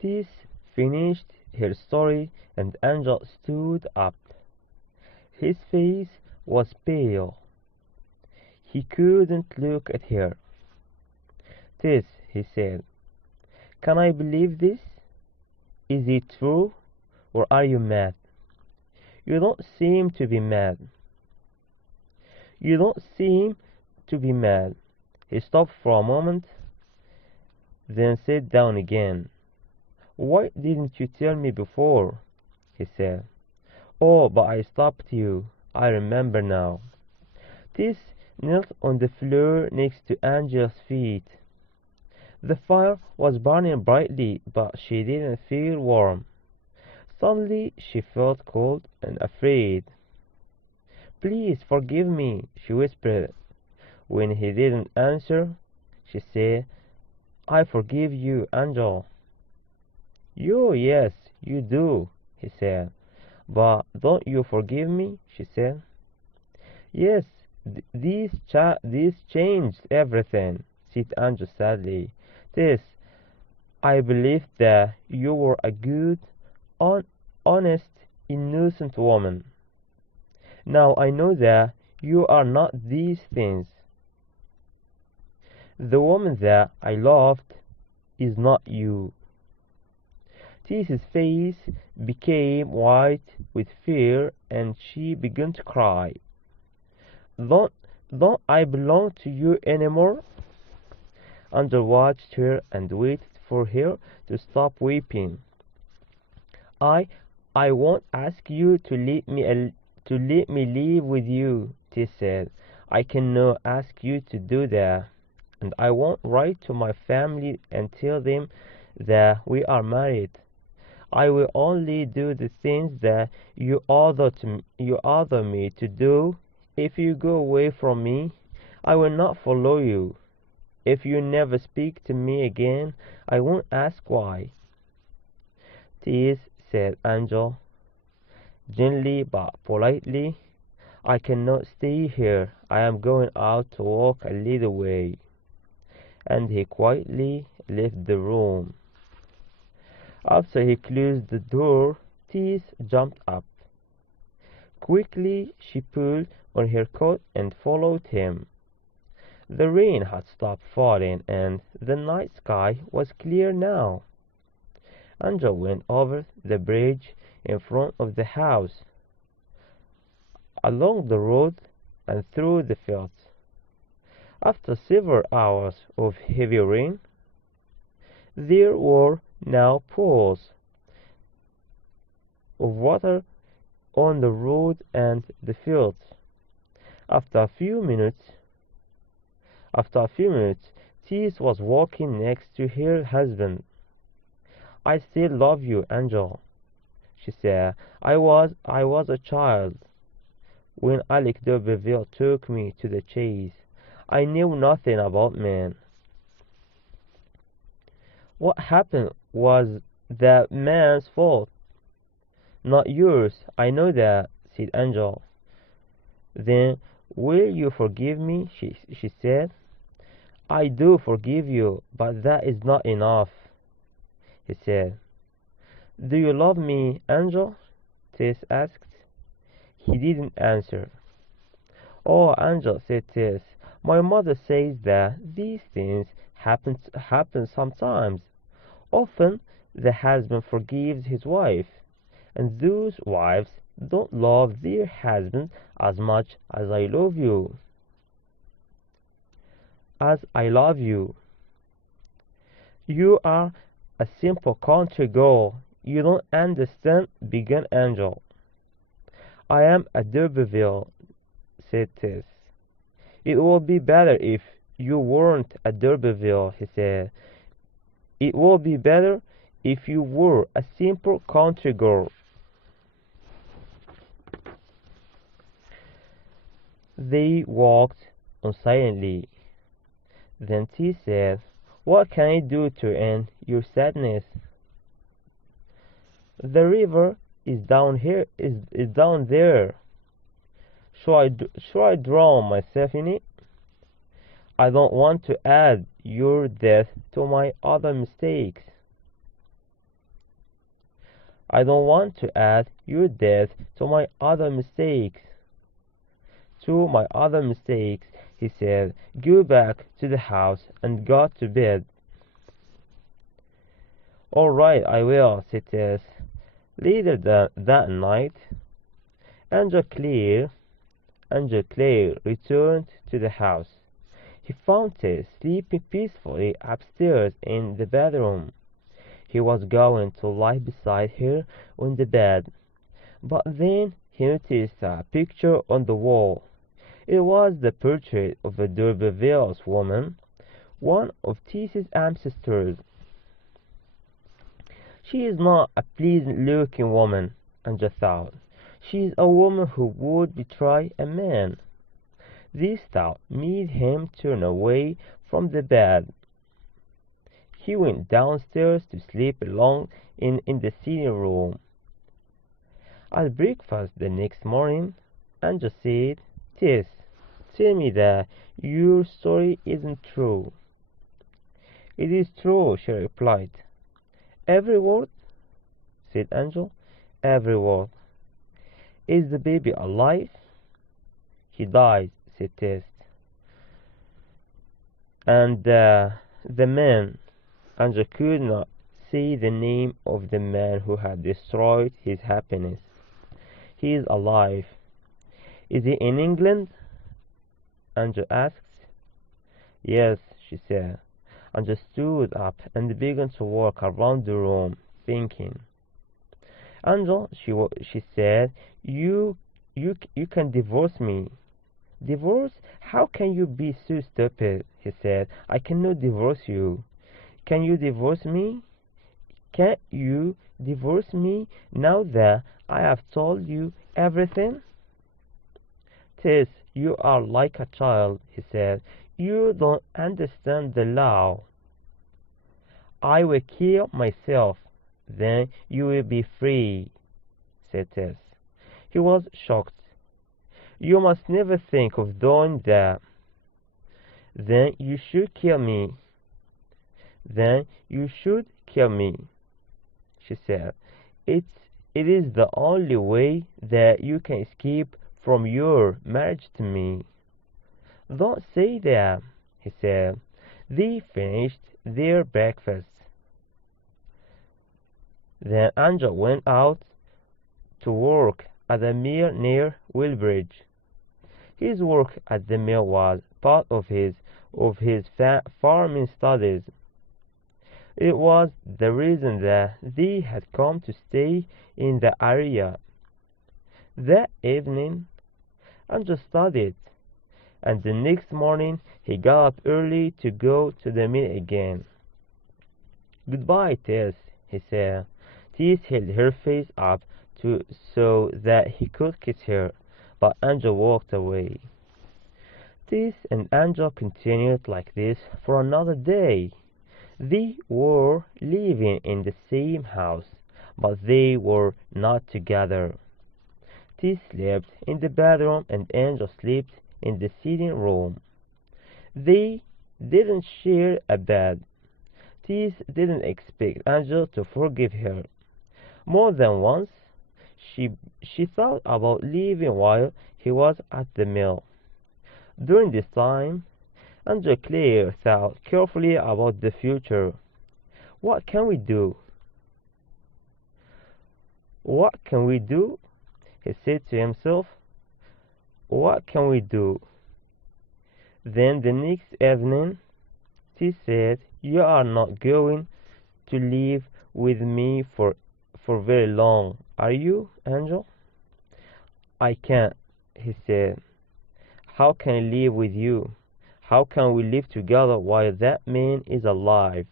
Tess finished her story and Angel stood up. His face was pale. He couldn't look at her. "Tess," he said, "can I believe this? Is it true, or are you mad? You don't seem to be mad. You don't seem to be mad." He stopped for a moment, then sat down again. "Why didn't you tell me before?" he said. "Oh, but I stopped you. I remember now." Tess knelt on the floor next to Angel's feet. The fire was burning brightly, but she didn't feel warm. Suddenly she felt cold and afraid. "Please forgive me," she whispered. When he didn't answer, she said, "I forgive you, Angel." Yes, you do," he said. "But don't you forgive me?" she said. "Yes, this changed everything," said Angel sadly. "This, I believed that you were a good, honest, innocent woman. Now I know that you are not these things. The woman that I loved is not you." Tess's face became white with fear, and she began to cry. Don't, don't I belong to you anymore?" Andrew watched her and waited for her to stop weeping. I, I won't ask you to let me live with you," Tess said. "I cannot ask you to do that, and I won't write to my family and tell them that we are married. I will only do the things that you order me to do. If you go away from me, I will not follow you. If you never speak to me again, I won't ask why." "Tess," said Angel, gently but politely, "I cannot stay here. I am going out to walk a little way." And he quietly left the room. After he closed the door, Tess jumped up. Quickly she pulled on her coat and followed him. The rain had stopped falling, and the night sky was clear now. Angel went over the bridge in front of the house, along the road, and through the fields. After several hours of heavy rain, there were now pools of water on the road and the fields. After a few minutes, Tess was walking next to her husband. "I still love you, Angel," she said. I was a child when Alec d'Urberville took me to the chase. I knew nothing about men. What happened was that man's fault, not yours. I know that," said Angel. "Then will you forgive me?" she said. "I do forgive you, but that is not enough," he said. "Do you love me, Angel?" Tess asked. He didn't answer. "Oh, Angel," said Tess, "my mother says that these things happen sometimes. Often the husband forgives his wife, and those wives don't love their husband as much as I love you. As I love you. You are a simple country girl. You don't understand," began Angel. "I am a d'Urberville," said Tess. "It would be better if you weren't a d'Urberville," he said. "It would be better if you were a simple country girl." They walked on silently. Then Tess said, "What can I do to end your sadness?" "The river is down here, is down there. Should I drown myself in it? I don't want to add your death to my other mistakes." I don't want to add your death to my other mistakes, he said. Go back to the house and go to bed. All right, I will, said Tess. Later that night, Angel Claire, Angel Claire returned to the house. He found Tess sleeping peacefully upstairs in the bedroom. He was going to lie beside her on the bed, but then he noticed a picture on the wall. It was the portrait of a d'Urberville's woman, one of Tess's ancestors. She is not a pleasant-looking woman, Anja thought. She is a woman who would betray a man. This thought made him turn away from the bed. He went downstairs to sleep alone in the sitting room. At breakfast the next morning, Anja said, Tess, tell me that your story isn't true. It is true, she replied. Every word? Said Angel. Every word. Is the baby alive? He died, said Tess. And the man, Angel could not say the name of the man who had destroyed his happiness. He is alive. Is he in England? Angel asked. Yes, she said. Angel stood up and began to walk around the room, thinking. Angel, she said, you can divorce me. Divorce? How can you be so stupid? He said. I cannot divorce you. Can you divorce me? Can you divorce me now that I have told you everything? Tess, you are like a child, he said. You don't understand the law. I will kill myself, then you will be free, said Tess. He was shocked. You must never think of doing that. Then you should kill me. Then you should kill me, she said. It is the only way that you can escape from your marriage to me. Don't say that, he said. They finished their breakfast. Then Angel went out to work at a mill near Wilbridge. His work at the mill was part of his farming studies. It was the reason that they had come to stay in the area. That evening, Angel studied, and the next morning he got up early to go to the mill again. Goodbye, Tess, he said. Tess held her face up so that he could kiss her, but Angel walked away. Tess and Angel continued like this for another day. They were living in the same house, but they were not together. Tess slept in the bedroom and Angel slept in the sitting room. They didn't share a bed. Tess didn't expect Angel to forgive her. More than once, she thought about leaving while he was at the mill. During this time, Angel Claire thought carefully about the future. What can we do? What can we do? He said to himself. What can we do? Then the next evening, she said, You are not going to live with me for very long, are you, Angel? I can't, he said. How can I live with you? How can we live together while that man is alive?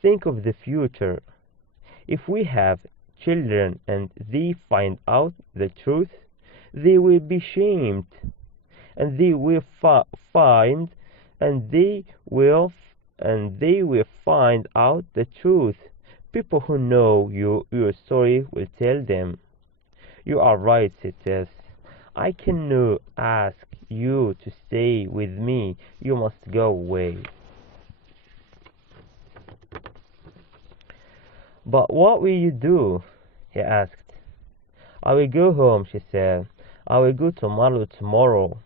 Think of the future. If we have children and they find out the truth, they will be shamed, and they will find and they will find out the truth. People who know your story will tell them. You are right, said Tess. I cannot ask you to stay with me. You must go away. But what will you do? he asked. I will go home, she said. I will go tomorrow,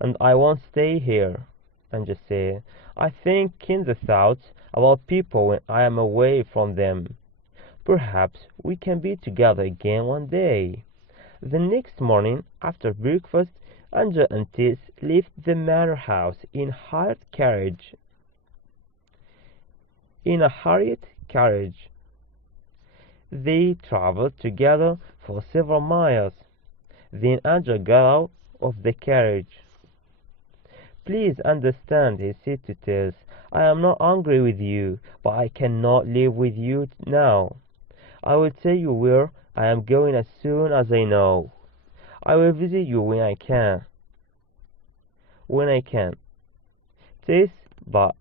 and I won't stay here. Angel said, I think in the thoughts about people when I am away from them. Perhaps we can be together again one day. The next morning, after breakfast, Angel and Tess left the manor house in a hired carriage. They traveled together for several miles. Then Angel got out of the carriage. Please understand, he said to Tess, I am not angry with you, but I cannot live with you now. I will tell you where I am going as soon as I know. I will visit you when I can. When I can. Tess, but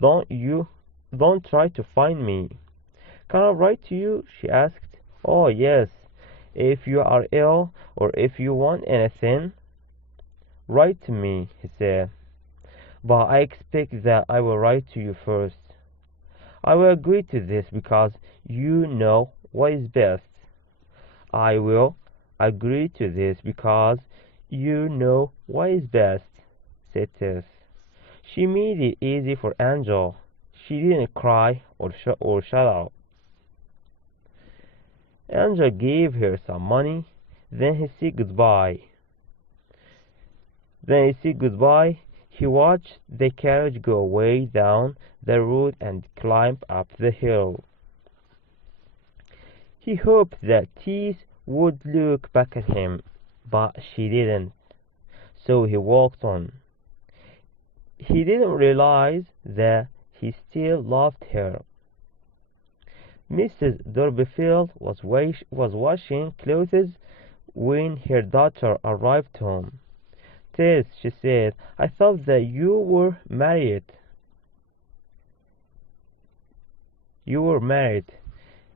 don't try to find me. Can I write to you? She asked. Oh, yes. If you are ill or if you want anything, write to me, he said. But I expect that I will write to you first. I will agree to this because you know what is best. I will agree to this because you know what is best, said Tess. She made it easy for Angel. She didn't cry or shut up. Angel gave her some money, then he said goodbye. He watched the carriage go way down the road and climb up the hill. He hoped that Tess would look back at him, but she didn't, so he walked on. He didn't realize that he still loved her. Mrs. Dorbefield was washing clothes when her daughter arrived home. Tess, she said, I thought that you were married. You were married.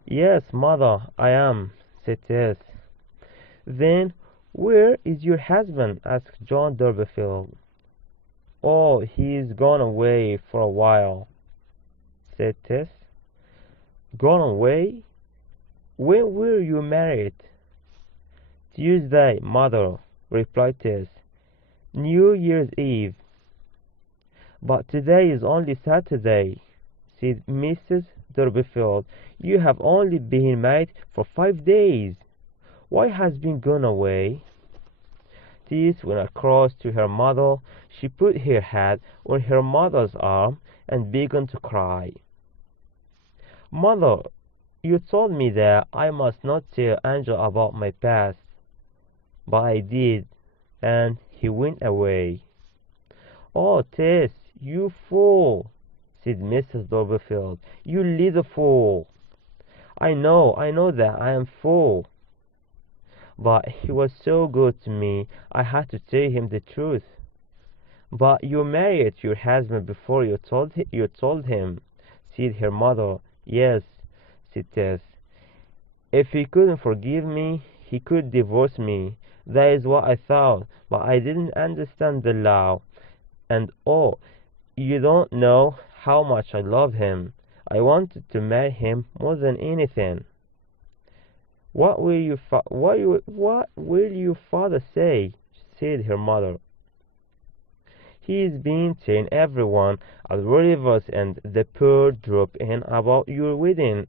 Yes, mother, I am, said Tess. Then where is your husband? Asked John Dorbefield. Oh, he's gone away for a while, said Tess. Gone away? When were you married? Tuesday, mother, replied Tess. New Year's Eve. But today is only Saturday, said Mrs. Dorbefield. You have only been married for 5 days. Why has been gone away? Tess went across to her mother. She put her head on her mother's arm and began to cry. Mother, you told me that I must not tell Angel about my past. But I did, and he went away. Oh, Tess, you fool, said Mrs. Dorbefield. You little fool. I know that I am fool. But he was so good to me, I had to tell him the truth. But you married your husband before you told him, said her mother. Yes, said Tess. If he couldn't forgive me, he could divorce me. That is what I thought, but I didn't understand the law. And oh, you don't know how much I love him. I wanted to marry him more than anything. What will your father say? Said her mother. He's been telling everyone at Rivers and the poor drop in about your wedding.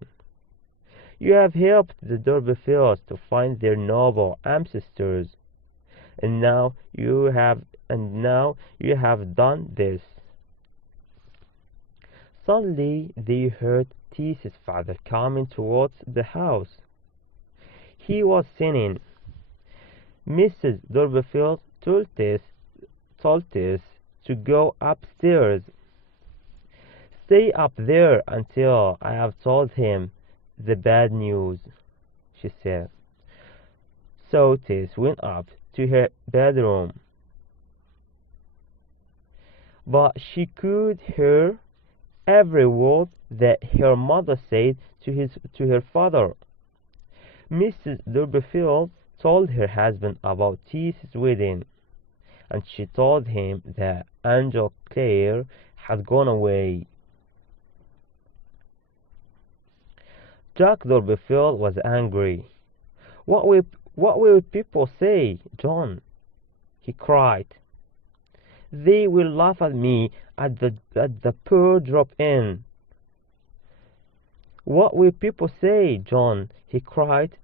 You have helped the Dorbefields to find their noble ancestors, and now you have done this. Suddenly they heard Tess's father coming towards the house. He was singing. Mrs. Dorbefield told Tess to go upstairs. Stay up there until I have told him the bad news, she said. So Tess went up to her bedroom. But she could hear every word that her mother said to her father. Mrs. Dorbefield told her husband about Tess's wedding, and she told him that Angel Clare had gone away. Jack Dorberfield was angry. What will, what will people say, John? He cried. They will laugh at me at the poor drop-in. What will people say, John? He cried.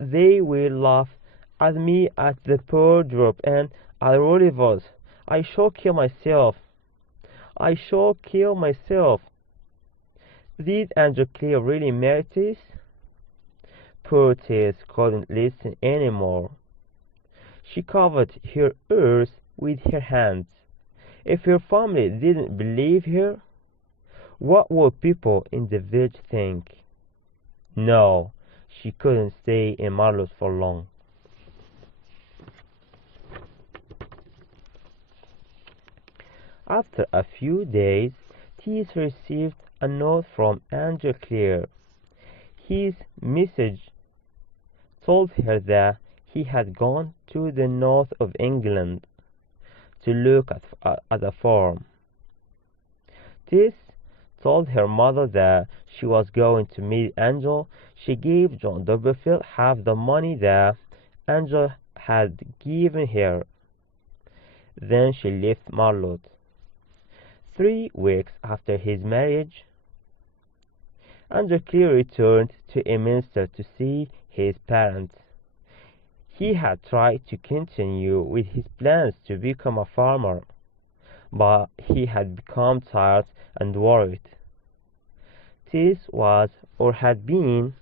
They will laugh at me at the poor drop-in at Rolliver's. I shall kill myself. I shall kill myself. Did Angel Clare really marry Tess? Poor Tess couldn't listen anymore. She covered her ears with her hands. If her family didn't believe her, what would people in the village think? No, she couldn't stay in Marloes for long. After a few days, Tess received a note from Angel Clare. His message told her that he had gone to the north of England to look at a farm. Tess told her mother that she was going to meet Angel. She gave John Doublefield half the money that Angel had given her. Then she left Marlowe. 3 weeks after his marriage, Angel Clare returned to Eminster to see his parents. He had tried to continue with his plans to become a farmer, but he had become tired and worried. This was, or had been,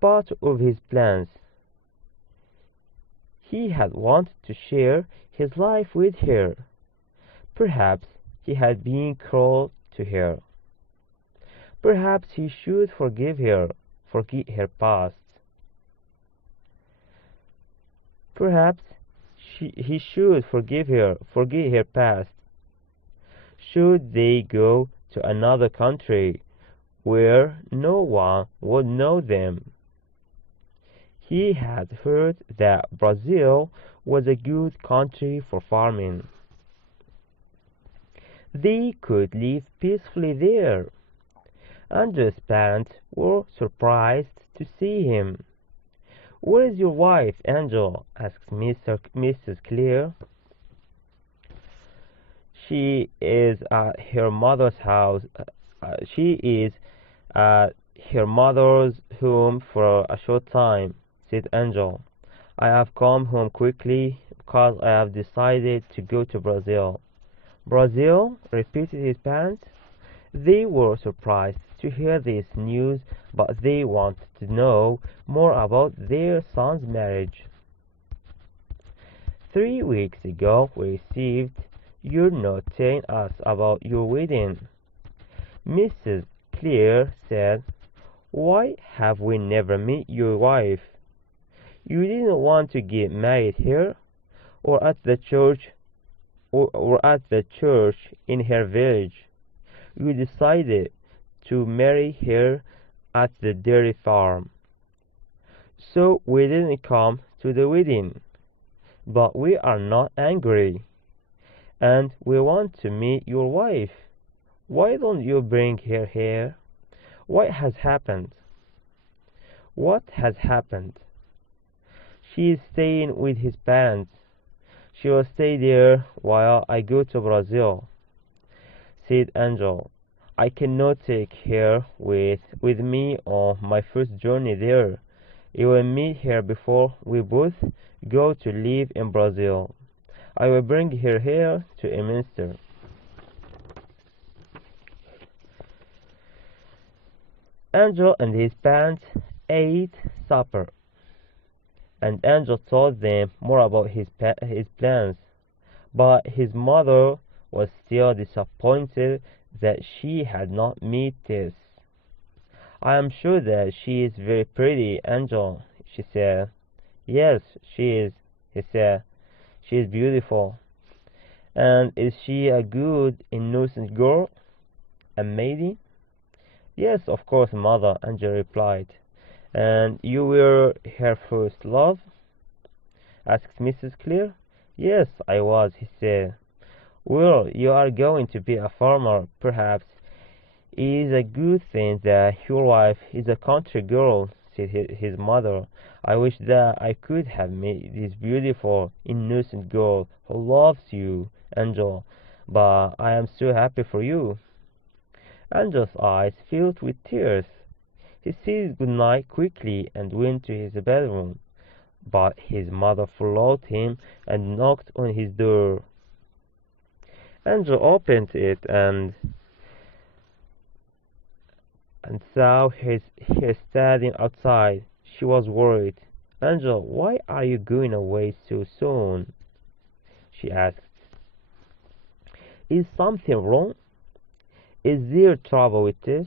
part of his plans. He had wanted to share his life with her. Perhaps he had been cruel to her. Perhaps he should forgive her, forget her past. Perhaps he should forgive her, forget her past. Should they go to another country where no one would know them? He had heard that Brazil was a good country for farming. They could live peacefully there. Andrew's parents were surprised to see him. "Where is your wife, Angel?" asked Mrs. Clare. "She is at her mother's house. She is at her mother's home for a short time," said Angel. "I have come home quickly because I have decided to go to Brazil." "Brazil?" repeated his parents. They were surprised to hear this news, but they wanted to know more about their son's marriage. "3 weeks ago we received your note telling us about your wedding," Mrs. Clare said. "Why have we never met your wife? You didn't want to get married here, or at the church, or at the church in her village. You decided to marry her at the dairy farm. So we didn't come to the wedding. But we are not angry, and we want to meet your wife. Why don't you bring her here? What has happened?" "What has happened?" "She is staying with his parents. She will stay there while I go to Brazil," said Angel. "I cannot take her with me on my first journey there. I will meet her before we both go to live in Brazil. I will bring her here to Eminster." Angel and his parents ate supper, and Angel told them more about his plans, but his mother was still disappointed that she had not met Tess. "I am sure that she is very pretty, Angel," she said. "Yes, she is," he said. "She is beautiful." "And is she a good, innocent girl? A maiden?" "Yes, of course, mother," Angel replied. "And you were her first love?" asked Mrs. Clare. "Yes, I was," he said. "Well, you are going to be a farmer, perhaps. It is a good thing that your wife is a country girl, said his mother. I wish that I could have made this beautiful, innocent girl who loves you, Angel, but I am so happy for you. Angel's eyes filled with tears. He said good night quickly and went to his bedroom, but his mother followed him and knocked on his door. Angel opened it and saw her standing outside. She was worried. Angel, why are you going away so soon? She asked. Is something wrong? Is there trouble with this?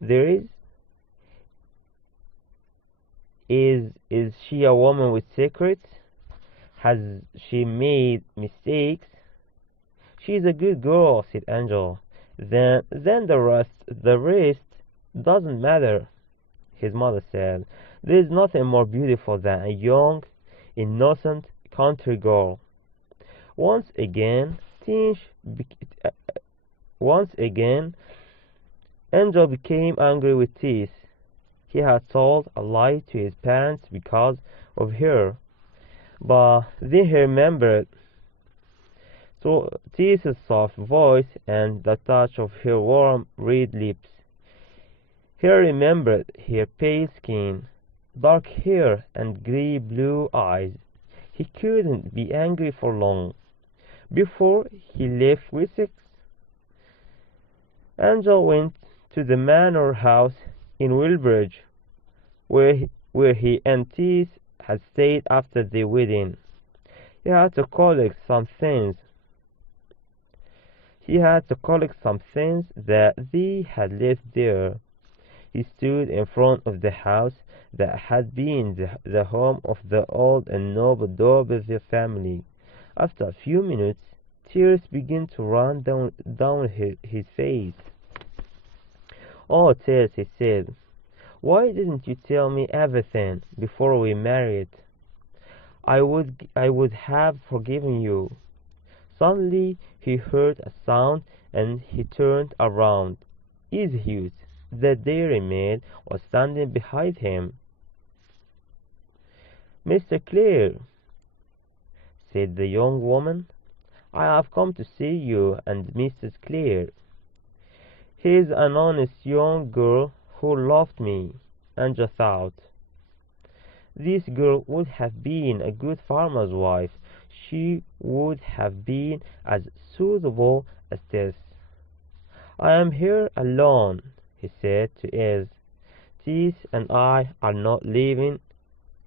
There is. Is she a woman with secrets? Has she made mistakes? She's a good girl, said Angel. Then the rest doesn't matter, his mother said. There's nothing more beautiful than a young, innocent country girl. Once again, Tinch uh, once again, Angel became angry with Teeth. He had told a lie to his parents because of her, but then he remembered. So Teeth's soft voice and the touch of her warm red lips. He remembered her pale skin, dark hair, and grey-blue eyes. He couldn't be angry for long. Before he left Wessex, Angel went to the manor house in Wilbridge, where he and Teeth had stayed after the wedding. He had to collect some things. He had to collect some things that they had left there. He stood in front of the house that had been the home of the old and noble Dobell family. After a few minutes, tears began to run down his face. Oh, Tess, he said, why didn't you tell me everything before we married? I would have forgiven you. Suddenly he heard a sound and he turned around. Hughes, the dairymaid, was standing behind him. Mr. Clare, said the young woman, I have come to see you and Mrs. Clare. He is an honest young girl who loved me, Angel thought. This girl would have been a good farmer's wife. She would have been as suitable as Tess. I am here alone, he said to Ez. Tess and I are not living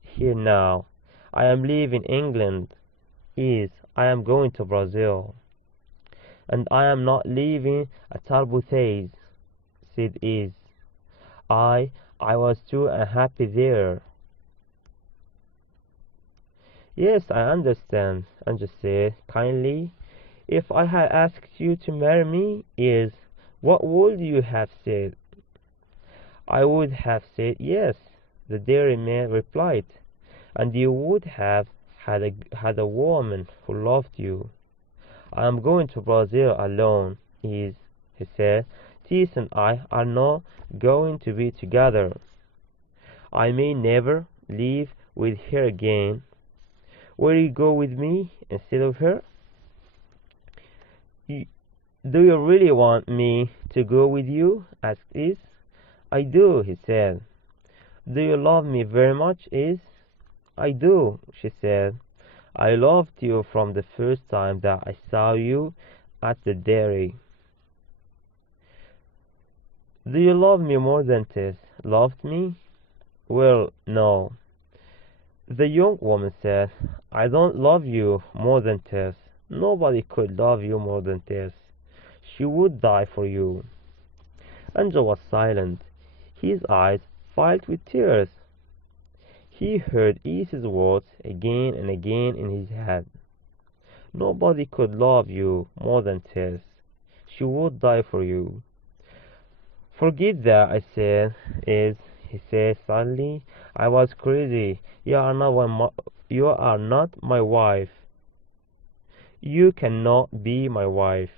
here now. I am leaving England. Ez, I am going to Brazil. And I am not leaving at Tarbutays, said Ez. I I was too unhappy there. Yes, I understand, Angel said kindly. If I had asked you to marry me, what would you have said? I would have said yes, the dairyman replied, and you would have had a woman who loved you. I am going to Brazil alone, he said. Tess and I are not going to be together. I may never live with her again. Will you go with me instead of her? Do you really want me to go with you? asked Is. I do, he said. Do you love me very much, Is? I do, she said. I loved you from the first time that I saw you at the dairy. Do you love me more than Tess loved me? Well, no. The young woman said, I don't love you more than Tess. Nobody could love you more than Tess. She would die for you. Angel was silent, his eyes filled with tears. He heard Isa's words again and again in his head. Nobody could love you more than Tess. She would die for you. Forget that, I said, he said sadly. I was crazy. You are not my wife. You cannot be my wife.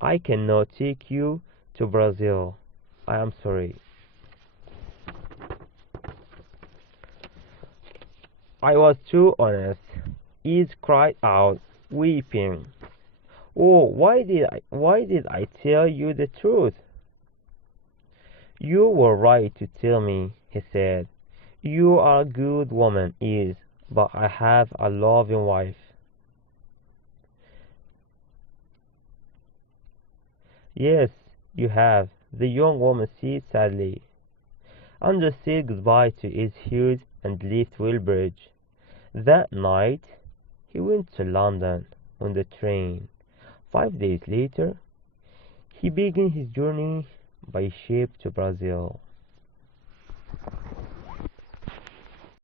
I cannot take you to Brazil. I am sorry. I was too honest. Is cried out, weeping. Oh, why did I tell you the truth? You were right to tell me, he said. You are a good woman, Is, but I have a loving wife. Yes, you have, the young woman said sadly. Andrew said goodbye to his Hughes and left Wilbridge. That night, he went to London on the train. 5 days later, he began his journey by ship to Brazil.